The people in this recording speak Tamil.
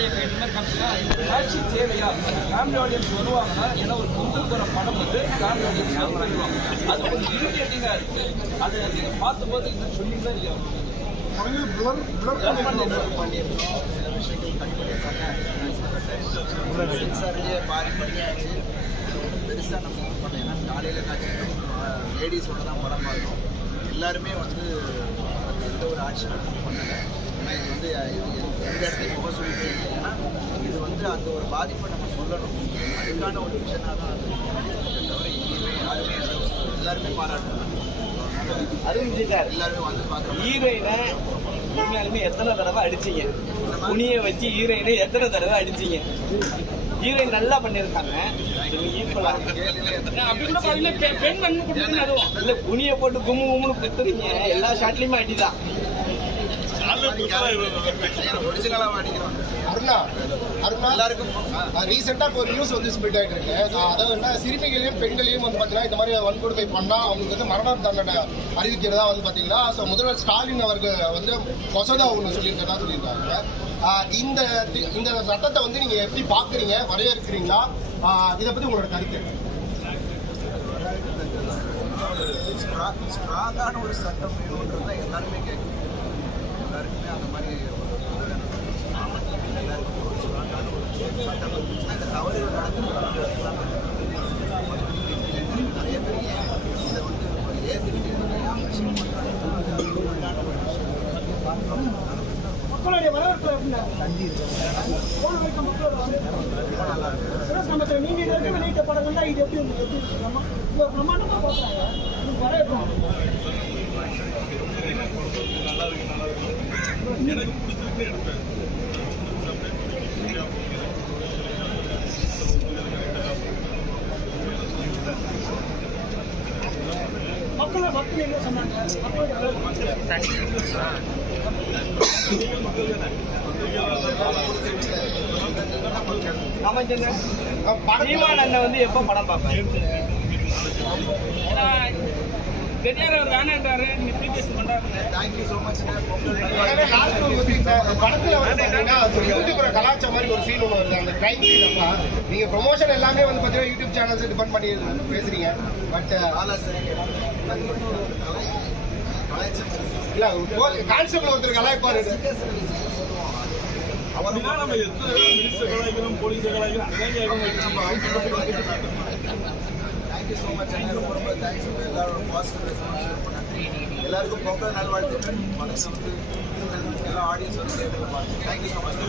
ஃபேமிலியோடைய காட்சி தேவையா ஃபேமிலி ஆடியன்ஸ் வருவாங்கன்னா ஏன்னா ஒரு கொண்டு போகிற படம் வந்து ஃபேமிலி ஆடியன்ஸ் வருவாங்க. அது கொஞ்சம் இரிட்டேட்டிங்காக இருக்கு. அதை நீங்கள் பார்த்தும்போது இன்னும் சொல்லிட்டு தான் பாதி பண்ணியாச்சு. பெருசாக நம்ம பண்ண ஏன்னா காலையில் காட்சி லேடிஸோட தான் படம் பார்த்தோம். எல்லாருமே வந்து எந்த ஒரு ஆக்ஷனும் பண்ணலை. ஏன்னா இது வந்து எந்த இடத்துலையும் முக சொல்லிட்டு ஏன்னா இது வந்து அந்த ஒரு பாதிப்பை நம்ம சொல்லணும். அதுக்கான ஒரு விஷயனாக தான் அது தவிர எங்கேயுமே யாருமே எல்லாருமே பாராட்டுறாங்க. எல்லாருமே வந்து பார்க்குறோம். ஹீரோயினை உண்மையாலுமே எத்தனை தடவை அடிச்சிங்க? துணியை வச்சு ஹீரோயினை எத்தனை தடவை அடிச்சிங்க? ஹீரோயின் நல்லா பண்ணியிருக்காங்க. இல்ல துணியை போட்டு கும்மு கும்முன்னு குத்துறீங்க. எல்லா ஷாட்லயுமே அடிதான். ஒரு நியூஸ் வந்து ஸ்ப்ரெட் ஆகிட்டு இருக்கு. அதாவது என்ன சிறுமிகளையும் பெண்களையும் வந்து பார்த்தீங்கன்னா இந்த மாதிரி வன்கொடுமை பண்ணால் அவங்களுக்கு வந்து மரண தண்டனை அறிவிக்கிறதா வந்து பார்த்தீங்கன்னா முதல்வர் ஸ்டாலின் அவர்கள் வந்து மசோதா ஒன்று சொல்லியிருக்கிறதா சொல்லியிருக்காங்க. இந்த சட்டத்தை வந்து நீங்க எப்படி பாக்குறீங்க, வரவேற்கிறீங்களா? இதை பத்தி உங்களோட கருத்து? ஸ்ட்ராங்கான ஒரு சட்டம் வேணும்ன்றத எல்லாருமே கேட்கணும். எல்லாருக்குமே அந்த மாதிரி எல்லாருக்கும் ஒரு ஸ்ட்ராங்கான ஒரு சட்டம் இந்த தவறுகள் நடந்துருக்காங்க. நிறைய பேர் இதை வந்து ஏற்றுக்கிட்டு மக்களுடைய வரவேற்பு நீங்க இதற்கு வெளியிட்ட படங்கள்லாம் இது எப்படி உங்களுக்கு பிரமாண்டமா பார்க்குறாங்க வரவேற்பு மக்கள் என்ன சொன்னாங்க? அண்ணன் வந்து எப்ப படம் பார்ப்பேன்? பெரியார் அவர் வேணான்றாரு. Thank you so much. படத்துல யூடியூப்ல கலாச்ச மாதிரி ஒரு சீன் ஒன்று வருது, அந்த கிரைம் சீன். நீங்க ப்ரொமோஷன் எல்லாமே வந்து பார்த்தீங்கன்னா யூடியூப் சேனல்ஸ் டிபெண்ட் பண்ணி பேசுறீங்க. பட் இல்ல கான்செப்ட்ல ஒருத்தர் கலாய்ப்பாரு. Thank you so much. ரொம்ப ரொம்ப தேங்க்ஸ். எல்லாரோட பாசிட்டிவ் ரெஸ்பான்ஸ் ரொம்ப நன்றி. எல்லாருக்கும் பொங்கல் நல்வாழ்த்துக்கள். மனசு வந்து எல்லா ஆடியன்ஸ் வந்து தேட்டரில் பாருங்க. Thank you so much.